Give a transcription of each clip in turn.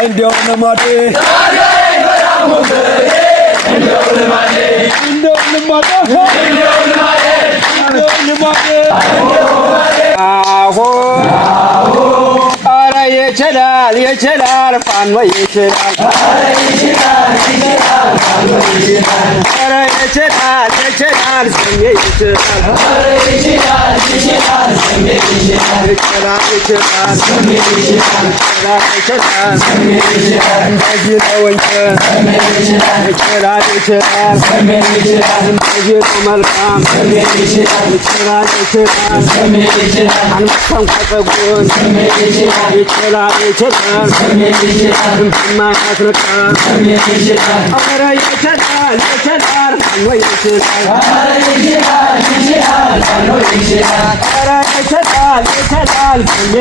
እንደው ልማዴ አሆ ኧረ ይችላል ፋኖ ይችላል ኧረ ይችላል ስሜ ይችላል እንደዚህ ነው እንጂ ይችላል እንደዚህ ነው መልካም ይችላል አንበሳም ከፀጉን ይችላል ድምፅማ ያስርቃል ኧረ ይችላል ፋኖ ይችላል ኧረ ይችላል ስሜ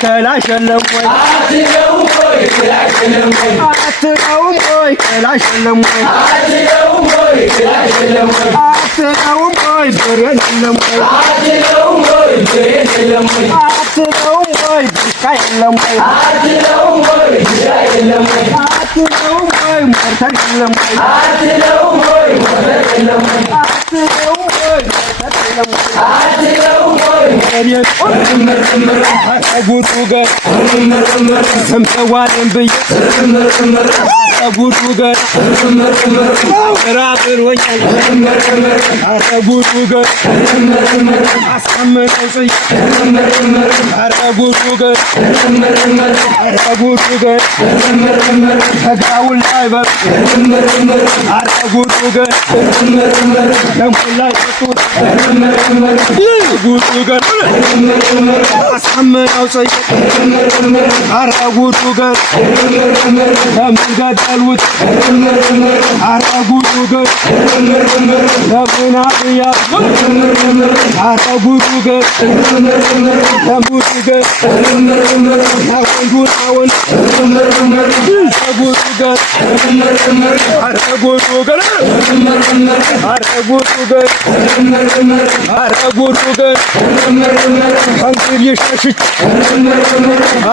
ከላሽ የለም ወይ አትለውም ወይ ከላሽ የለም ወይ አትለውም ወይ ከላሽ የለም ወይ አትለውም ወይ ከላሽ የለም ወይ አትለውም ወይ በሬን የለም ወይ አትለውም ወይ በሬን የለም ወይ አትለውም ወይ ብቻ የለም ወይ አትለውም ወይ ብቻ የለም ወይ አትለውም ወይ ሞተር የለም ወይ አትለውም ወይ ሞተር የለም ወይ አትለውም ወይ ሞተር የለም ወይ አትለውም ወይ ጉዱ ገር ሰምተዋልን ብዬ ጉዱ ገር ራብሮኛል አረ ጉዱ ገር አሳመነው ጽይ አረ ጉዱ ገር አረ ጉዱ ገር ተጋውን ላይ በ አረ ጉዱ ገር ደንኩን ላይ ጥጡት ጉዱ ገር አሳመነው ጽይ አረ ጉዱ ገር ለምን ገደሉት አረ ጉዱ ገር ለምን አብያት አረ ጉዱ ገር ለሙዱ ገር ናወንዱን አወን አረ ጉዱ ገር አረ ጉዱ ገር አረ ጉዱ ገር አረ ጉዱ ገር እንግዲህ ሸሽች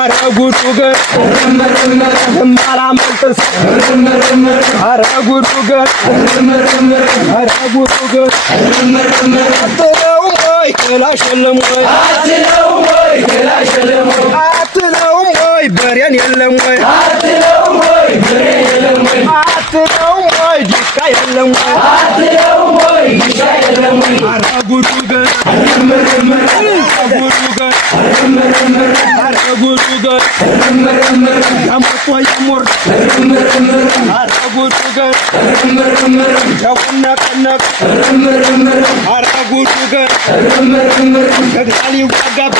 አረ ጉዱ ገር የማላመልጥስ አረ ጉዱ ገር አረ ጉዱ ገር አትለውም ወይ ከላሽ የለም ወይ አትለውም ወይ ከላሽ የለም ወይ አትለውም ወይ በሬን የለም ወይ አትለውም ወይ በሬን የለም ወይ አትለውም ወይ ዲካ የለም ወይ አትለውም ወይ ዲካ የለም ወይ አረ ጉዱ ገር አረ ጉዱ ገር አረ ጉዱ ገር ያመጣ ያሞር አረ ጉዱ ገር ያቆነቀነቅ አረ ጉዱ ገር ተግታሊ ወጋብ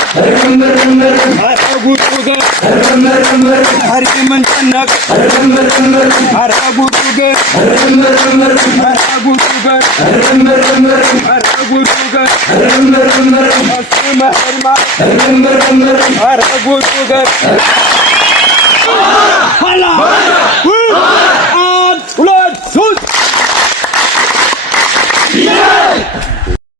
አረ ጉዱ ገር አሪ መንጨነቅ አረ ጉዱ ገር አረ ጉዱ ገር አረ ጉዱ ገር አስመህርማ አረ ጉዱ ገር ኋላ አንድ ሁለት ሶስት